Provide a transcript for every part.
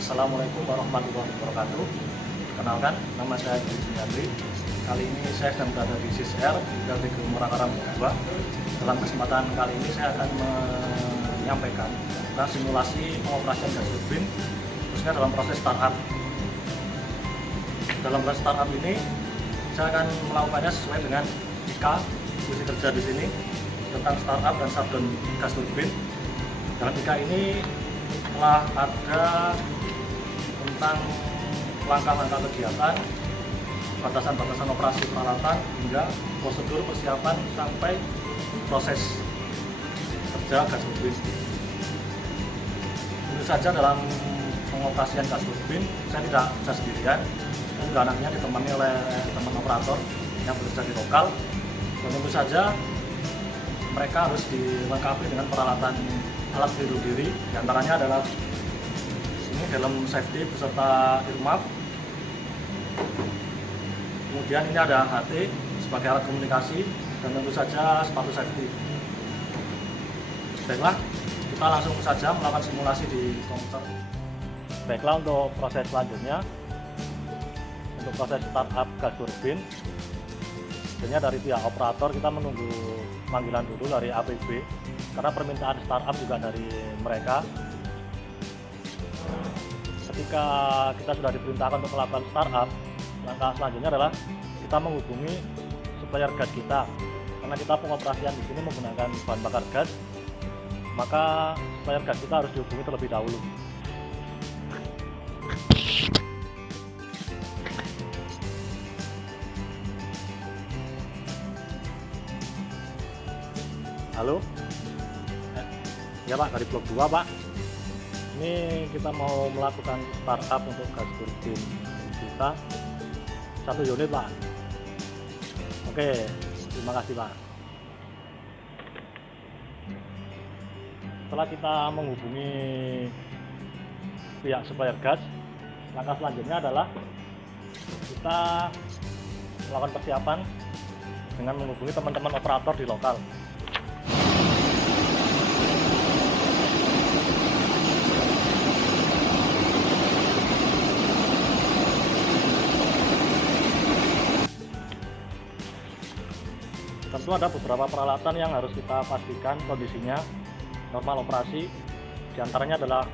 Assalamualaikum warahmatullahi wabarakatuh. Kenalkan, nama saya Yandri. Kali ini saya sedang berada di CSR di LTG Murakaram 2. Dalam kesempatan kali ini saya akan menyampaikan tentang simulasi pengoperasian gas turbin, khususnya dalam proses startup. Dalam proses startup ini, saya akan melakukannya sesuai dengan IK fungsi kerja di sini tentang startup dan shutdown gas turbin. Dalam IK ini telah ada tentang langkah-langkah kegiatan, batasan-batasan operasi peralatan, hingga prosedur persiapan sampai proses kerja gas turbin. Tentu saja dalam pengoperasian gas turbin, saya tidak bisa sendirian, dan juga anaknya ditemani oleh teman operator yang bekerja di lokal. Dan tentu saja mereka harus dilengkapi dengan peralatan alat pelindung diri, diantaranya adalah ini helm safety beserta earmuff. Kemudian ini ada HT sebagai alat komunikasi dan tentu saja sepatu safety. Baiklah, kita langsung saja melakukan simulasi di komputer. Baiklah, untuk proses selanjutnya, untuk proses startup gas turbin, sebenarnya dari pihak operator kita menunggu panggilan dulu dari APB karena permintaan startup juga dari mereka. Ketika kita sudah diperintahkan untuk melakukan startup, langkah selanjutnya adalah kita menghubungi supplier gas kita. Karena kita pengoperasian di sini menggunakan bahan bakar gas, maka supplier gas kita harus dihubungi terlebih dahulu. Halo? Ya Pak, dari blok 2 Pak. Ini kita mau melakukan startup untuk gas turbin kita 1 unit Pak. Oke, terima kasih Pak. Setelah kita menghubungi pihak supplier gas, langkah selanjutnya adalah kita melakukan persiapan dengan menghubungi teman-teman operator di lokal. Tentu ada beberapa peralatan yang harus kita pastikan kondisinya normal operasi. Di antaranya adalah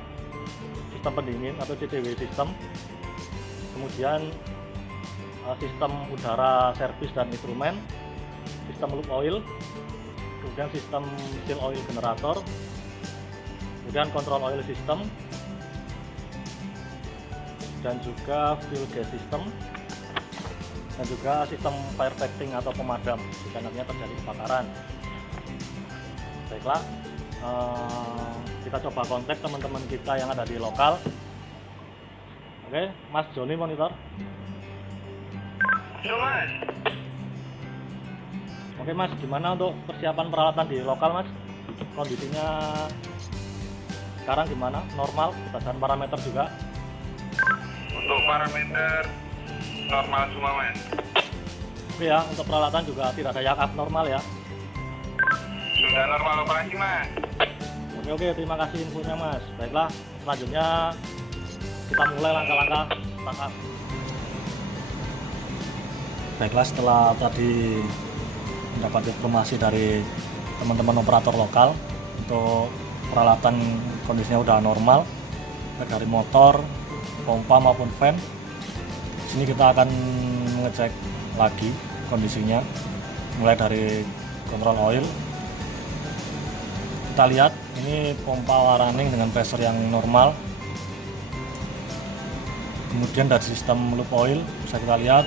sistem pendingin atau CDW system, kemudian sistem udara servis dan instrumen, sistem loop oil, kemudian sistem seal oil generator, kemudian control oil system, dan juga fuel gas system, dan juga sistem fire fighting atau pemadam jika nantinya terjadi kebakaran. Baiklah, kita coba kontak teman-teman kita yang ada di lokal. Oke, Mas Joni monitor. Yo, Mas. Oke Mas, gimana untuk persiapan peralatan di lokal Mas? Kondisinya sekarang gimana? Normal, berdasarkan parameter juga? Untuk parameter normal semua, Mas. Oke ya, untuk peralatan juga tidak ada yang abnormal ya? Sudah normal operasi, Mas. Oke, terima kasih infonya Mas. Baiklah, selanjutnya kita mulai langkah-langkah startup. Baiklah, setelah tadi mendapat informasi dari teman-teman operator lokal untuk peralatan kondisinya udah normal, baik dari motor, pompa maupun fan. Sini kita akan mengecek lagi kondisinya, mulai dari kontrol oil. Kita lihat ini pompa running dengan pressure yang normal. Kemudian dari sistem loop oil bisa kita lihat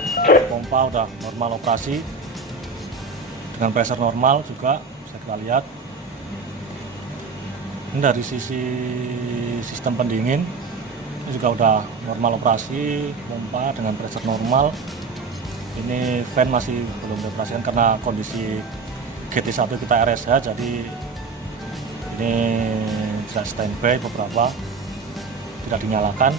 pompa udah normal operasi dengan pressure normal juga bisa kita lihat. Ini dari sisi sistem pendingin ini juga udah normal operasi, pompa dengan pressure normal. Ini fan masih belum dioperasikan karena kondisi GT1 kita RSH, jadi ini tidak standby, beberapa tidak dinyalakan.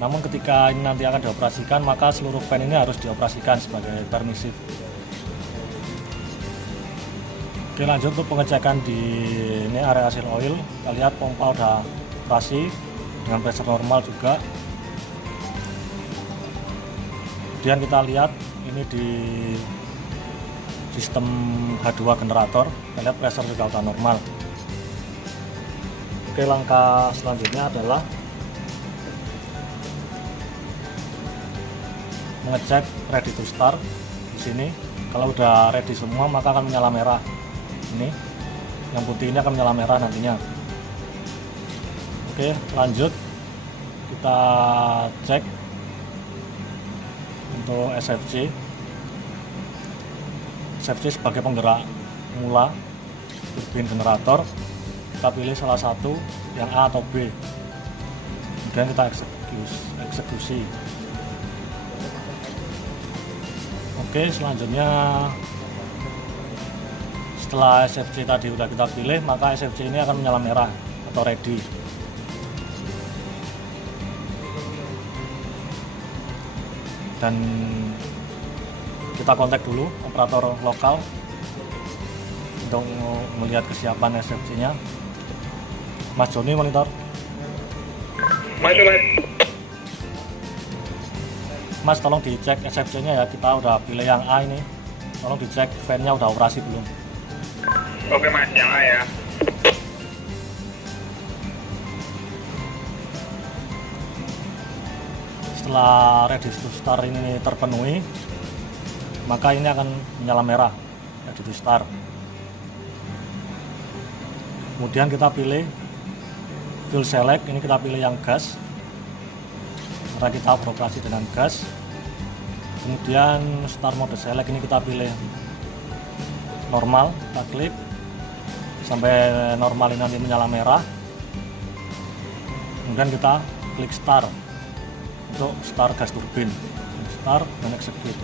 Namun ketika ini nanti akan dioperasikan, maka seluruh fan ini harus dioperasikan sebagai permisif. Oke, lanjut untuk pengecekan di ini area seal oil. Kita lihat pompa udah operasi dengan pressure normal juga. Kemudian kita lihat ini di sistem H2 generator, kita lihat pressure juga udah normal. Oke, langkah selanjutnya adalah mengecek ready to start di sini. Kalau udah ready semua maka akan menyala merah. Ini yang putih ini akan menyala merah nantinya. Oke, lanjut kita cek untuk SFC sebagai penggerak mula turbin generator. Kita pilih salah satu yang A atau B, kemudian kita eksekusi. Oke, selanjutnya setelah SFC tadi udah kita pilih, maka SFC ini akan menyala merah atau ready. Dan kita kontak dulu operator lokal untuk melihat kesiapan SFC-nya. Mas Joni, monitor. Mas. Mas, tolong dicek SFC-nya ya. Kita udah pilih yang A ini. Tolong dicek fan-nya udah operasi belum. Oke Mas, yang A ya. Setelah ready to start ini terpenuhi, maka ini akan menyala merah, ready to start. Kemudian kita pilih fuel select, ini kita pilih yang gas karena kita beroperasi dengan gas. Kemudian start mode select, ini kita pilih normal, kita klik sampai normal ini nanti menyala merah. Kemudian kita klik start untuk start gas turbin, start dan execute.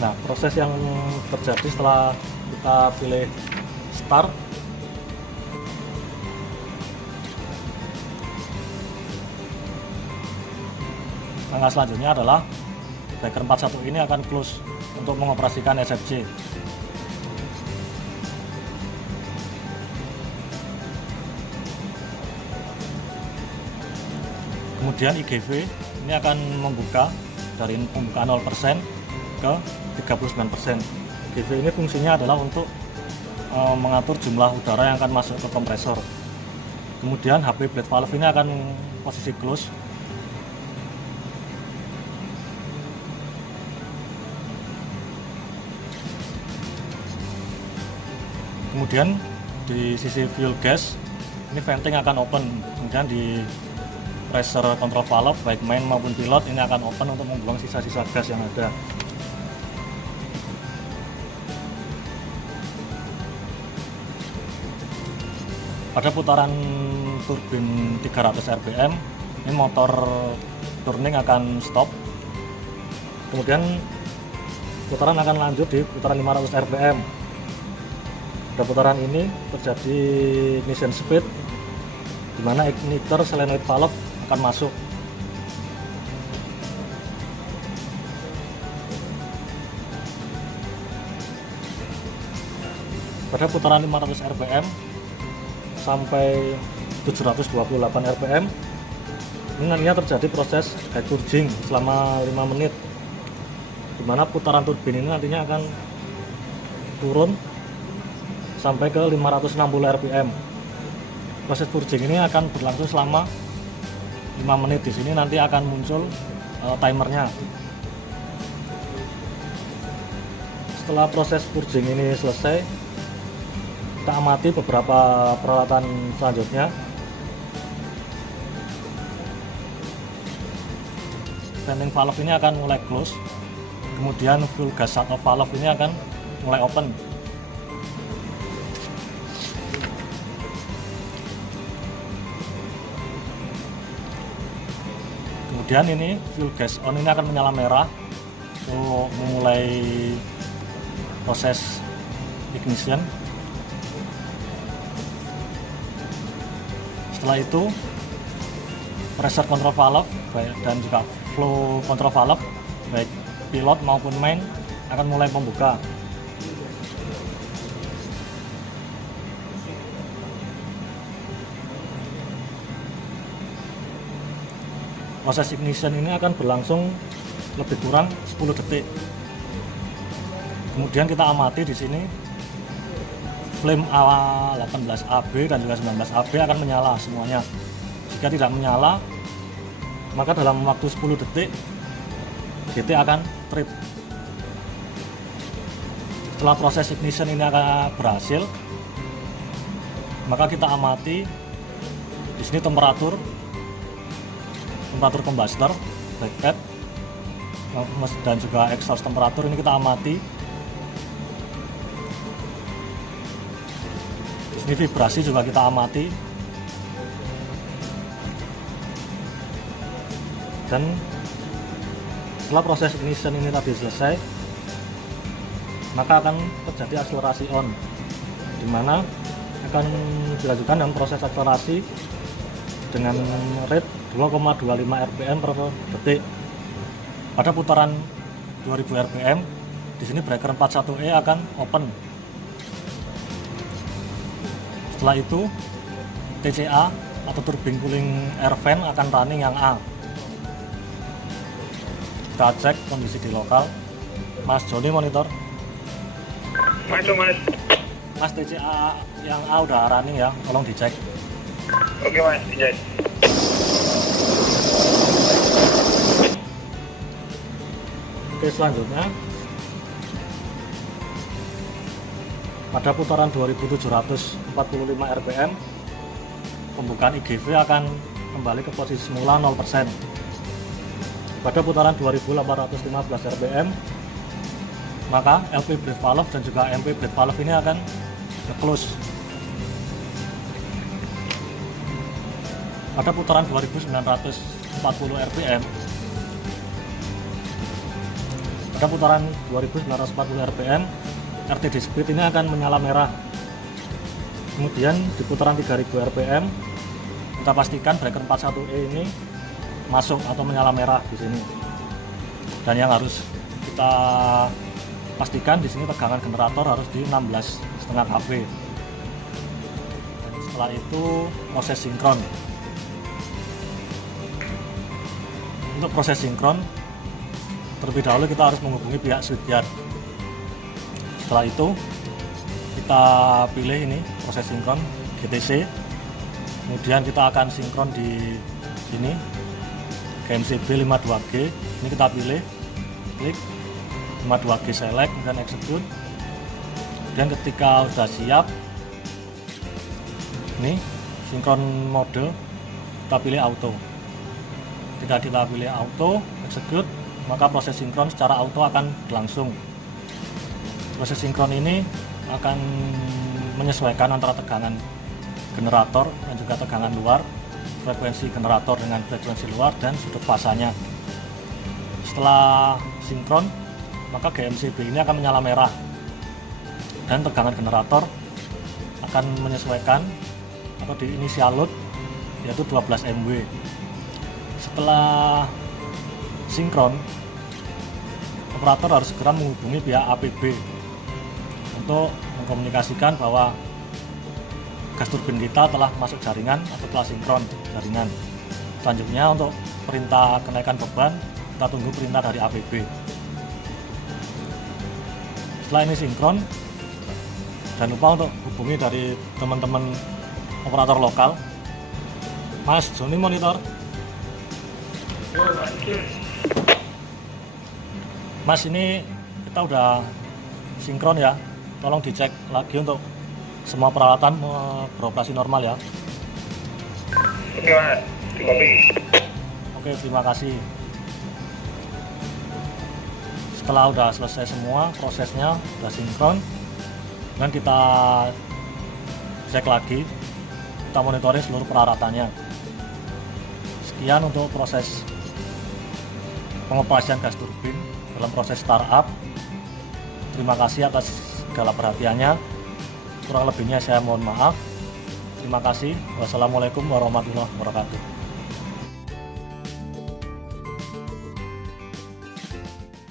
Nah, proses yang terjadi setelah kita pilih start, langkah selanjutnya adalah breaker 41 ini akan close untuk mengoperasikan SFC. Kemudian IGV ini akan membuka dari pembukaan 0% ke 39%. IGV ini fungsinya adalah untuk mengatur jumlah udara yang akan masuk ke kompresor. Kemudian HP blade valve ini akan posisi close. Kemudian di sisi fuel gas ini venting akan open. Kemudian di pressure control valve baik main maupun pilot ini akan open untuk membuang sisa-sisa gas yang ada. Pada putaran turbin 300 rpm ini motor turning akan stop. Kemudian putaran akan lanjut di putaran 500 rpm. Pada putaran ini terjadi ignition speed di mana igniter solenoid valve akan masuk. Pada putaran 500 rpm sampai 728 rpm ini nantinya terjadi proses head purging selama 5 menit, di mana putaran turbin ini nantinya akan turun sampai ke 560 rpm. Proses purging ini akan berlangsung selama 5 menit. Di sini nanti akan muncul timernya. Setelah proses purging ini selesai, kita amati beberapa peralatan selanjutnya. Venting valve ini akan mulai close, kemudian fuel gas shut off valve ini akan mulai open. Kemudian ini fuel gas on ini akan menyala merah untuk memulai proses ignition. Setelah itu pressure control valve dan juga flow control valve baik pilot maupun main akan mulai membuka. proses ignition ini akan berlangsung lebih kurang 10 detik. Kemudian kita amati di sini flame A18AB dan juga 19AB akan menyala semuanya. Jika tidak menyala, maka dalam waktu 10 detik GT akan trip. Setelah proses ignition ini akan berhasil, maka kita amati di sini temperatur combustor, backplate dan juga exhaust temperatur ini kita amati. Di sini vibrasi juga kita amati. Dan setelah proses ignition ini tadi selesai, maka akan terjadi akselerasi on, di mana akan dilanjutkan dengan proses akselerasi dengan rate 2,25 rpm per detik. Pada putaran 2000 rpm, di sini breaker 41E akan open. Setelah itu TCA atau turbine cooling air fan akan running yang A. Kita cek kondisi di lokal. Mas Joni monitor. Masuk mas. Mas, TCA yang A udah running ya, tolong dicek. Oke mas, ijaz. Oke, selanjutnya pada putaran 2745 rpm, pembukaan IGV akan kembali ke posisi semula 0%. Pada putaran 2815 rpm, maka LP brake valve dan juga MP brake valve ini akan close. Pada putaran 2940 rpm, pada putaran 2940 rpm, RTD speed ini akan menyala merah. Kemudian di putaran 3000 rpm, kita pastikan breaker 41E ini masuk atau menyala merah di sini. Dan yang harus kita pastikan di sini tegangan generator harus di 16,5 kV. Dan setelah itu proses sinkron. Untuk proses sinkron, terlebih dahulu kita harus menghubungi pihak switchyard. Setelah itu kita pilih ini proses sinkron GTC. Kemudian kita akan sinkron di sini GMCB 52G. Ini kita pilih, klik 52G select dan execute. Dan ketika sudah siap, ini sinkron mode, kita pilih auto. Ketika kita pilih auto execute, maka proses sinkron secara auto akan berlangsung. Proses sinkron ini akan menyesuaikan antara tegangan generator dan juga tegangan luar, frekuensi generator dengan frekuensi luar, dan sudut fasanya. Setelah sinkron, maka GMCB ini akan menyala merah dan tegangan generator akan menyesuaikan atau di initial load yaitu 12 MW. Setelah sinkron, operator harus segera menghubungi pihak APB untuk mengkomunikasikan bahwa gas turbin kita telah masuk jaringan atau telah sinkron jaringan. Selanjutnya untuk perintah kenaikan beban, kita tunggu perintah dari APB. Setelah ini sinkron, jangan lupa untuk hubungi dari teman-teman operator lokal. Mas Joni monitor. Mas, ini kita udah sinkron ya, tolong dicek lagi untuk semua peralatan beroperasi normal ya. Oke mas, copy. Oke, terima kasih. Setelah udah selesai semua prosesnya, udah sinkron, dan kita cek lagi, kita monitoring seluruh peralatannya. Sekian untuk proses pengoperasian gas turbin dalam proses startup. Terima kasih atas segala perhatiannya. Kurang lebihnya saya mohon maaf. Terima kasih. Wassalamualaikum warahmatullahi wabarakatuh.